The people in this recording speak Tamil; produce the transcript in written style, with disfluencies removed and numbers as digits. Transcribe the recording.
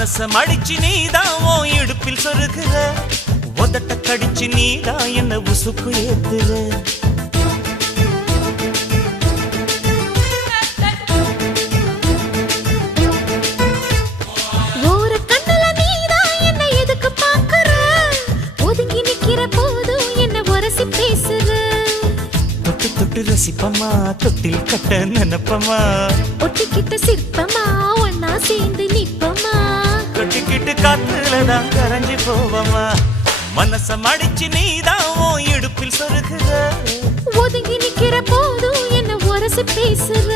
மனச மடிச்சு நீதான் உன் இடுப்பில் சொருகுற, உதட்ட கடிச்சு நீதான் என்ன உசுக்கு ஏத்துற. ஒரு கண்ணுல நீதான் என்ன எதுக்கு பாக்குற, ஒதுங்கி நிக்கிற போதும் என்ன உரசி பேசுற. தொட்டு தொட்டு ரசிப்பமா, தொட்டில் கட்ட நினைப்பமா, ஒட்டிக்கிட்ட சிற்பமா ஒன்னா சேர்ந்து நிப்பமா, கொட்டிக்கிட்டு காத்துலதான் கரைஞ்சு போவமா. மனச மடிச்சு நீதான் உன் இடுப்பில் சொருகுற, ஒதுங்கி நிக்கிற போதும் என்ன உரசி பேசுற.